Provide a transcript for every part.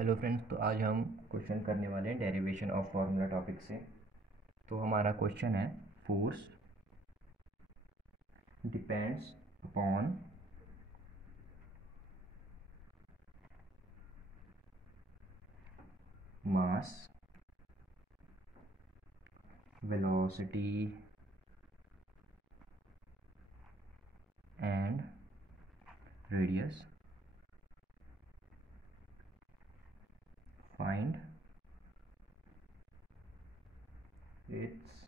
Hello friends, तो आज हम क्वेश्चन करने वाले हैं डेरिवेशन ऑफ फार्मूला टॉपिक से। तो हमारा क्वेश्चन है force depends upon mass velocity and radius. Find its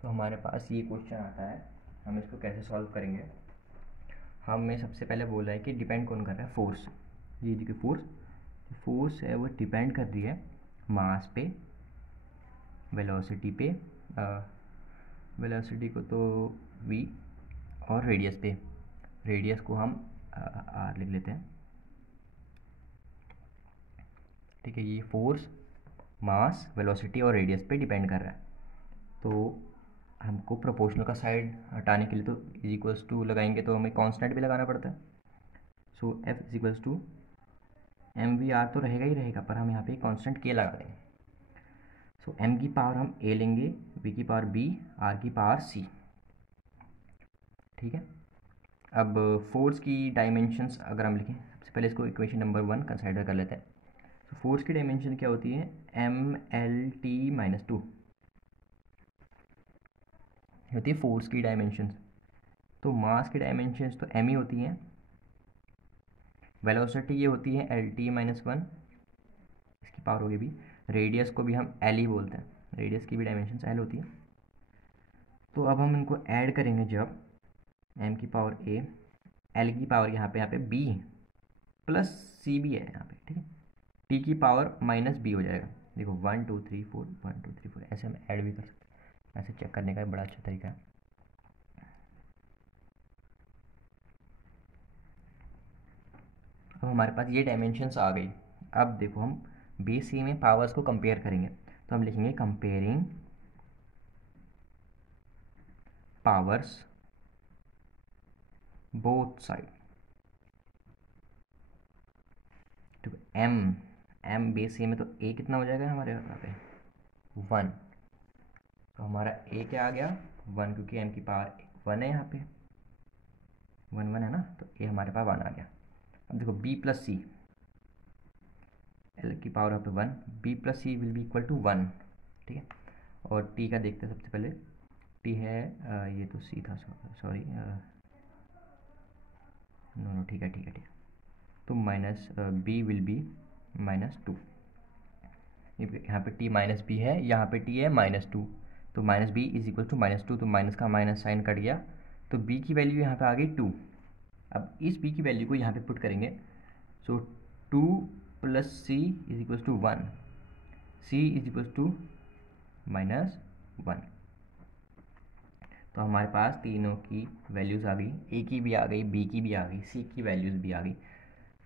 तो हमारे पास ये क्वेश्चन आता है, हम इसको कैसे सॉल्व करेंगे। हमें सबसे पहले बोला है कि डिपेंड कौन कर रहा है, फोर्स। ये देखिए फोर्स है वो डिपेंड कर रही है मास पे, वेलोसिटी पे, वेलोसिटी को तो v और रेडियस पे। रेडियस को हम r लिख लेते हैं। ठीक है, ये फोर्स मास वेलोसिटी और रेडियस पे डिपेंड कर रहा है। तो हमको प्रोपोर्शनल का साइड हटाने के लिए तो इज इक्वल्स टू लगाएंगे, तो हमें कांस्टेंट भी लगाना पड़ता है। So f is equals to mvr तो रहेगा ही रहेगा, पर हम यहाँ पे कांस्टेंट k लगा देंगे। सो m की पावर हम a लेंगे, v की पावर b, r की पावर c। ठीक है, अब फोर्स की डायमेंशंस अगर हम लिखें, सबसे पहले इसको इक्वेशन नंबर 1 कंसिडर कर लेते हैं। तो फोर्स की डायमेंशन क्या होती है, mlt-2 होती है फोर्स की डायमेंशंस। तो मास की डायमेंशंस तो m ही होती हैं। वेलोसिटी ये होती है lt-1, इसकी पावर होगी भी। रेडियस को भी हम l ही बोलते हैं, रेडियस की भी डायमेंशंस l होती है। तो अब हम इनको ऐड करेंगे, जब m की पावर a, l की पावर यहाँ पे b प्लस c भी है यहाँ पे। ठीक है, t की पावर माइनस b हो जाएगा। देखो 1 2 3 4 1 2 3 4 ऐसे हम ऐड भी कर सकते हैं। ऐसे चेक करने का बड़ा अच्छा तरीका है। अब हमारे पास ये डायमेंशंस आ गई। अब देखो हम बी सी में पावर्स को कंपेयर करेंगे, तो हम लिखेंगे कंपेयरिंग पावर्स बोथ साइड। तो एम बी सी में तो ए कितना हो जाएगा हमारे यहाँ पे 1। तो हमारा ए क्या आ गया 1, क्योंकि एम की पावर 1 है, यहाँ पे 1 1 है ना, तो ए हमारे पास 1 आ गया। अब देखो बी प्लस सी, एल की पावर यहाँ पे 1, b plus c will be equal to 1। ठीक है, और टी का देखते हैं सबसे पहले। टी है ये तो सी था, सॉरी नो, ठीक है ठीक है ठीक है। तो माइनस बी विल बी -2। यहाँ पे टी माइनस बी है, यहाँ पे टी है -2, तो minus b is equal to -2। तो माइनस का माइनस साइन कट गया, तो बी की वैल्यू यहाँ पे आ गई 2। अब इस बी की वैल्यू को यहाँ पे पुट करेंगे। So 2 plus c is equal to 1, c is equal to -1। तो हमारे पास तीनों की वैल्यूज़ आ गई, ए की भी आ गई, बी की भी आ गई, सी की वैल्यूज़ भी आ गई।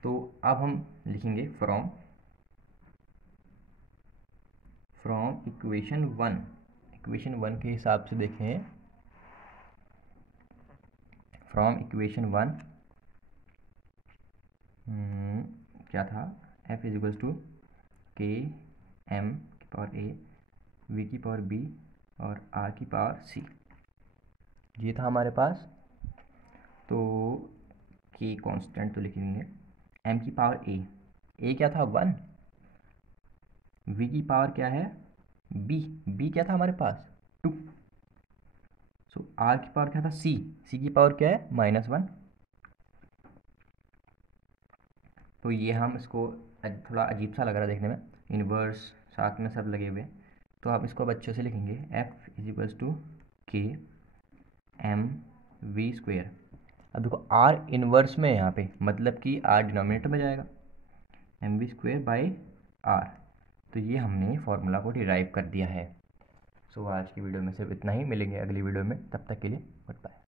तो अब हम लिखेंगे फ्रॉम इक्वेशन 1 के हिसाब से देखें। फ्रॉम इक्वेशन 1 क्या था, f इज इक्वल्स टू के एम की पावर ए, वी की पावर बी और आर की पावर सी, ये था हमारे पास। तो के कांस्टेंट तो लिखेंगे, एम की पावर ए क्या था 1, वी की पावर क्या है बी क्या था हमारे पास 2। सो आर की पावर क्या था सी की पावर क्या है -1। तो ये हम इसको थोड़ा अजीब सा लग रहा है देखने में, इन्वर्स साथ में सब लगे हुए, तो आप इसको अब अच्छे से लिखेंगे, f इज इक्वल्स टू के एम वी स्क्वेयर। अब देखो r इन्वर्स में है यहाँ पे, मतलब कि r डिनोमिनेटर में जाएगा, m v square by r. तो ये हमने फॉर्मूला को डिराइव कर दिया है। सो आज की वीडियो में सिर्फ इतना ही, मिलेंगे अगली वीडियो में, तब तक के लिए गुड बाय।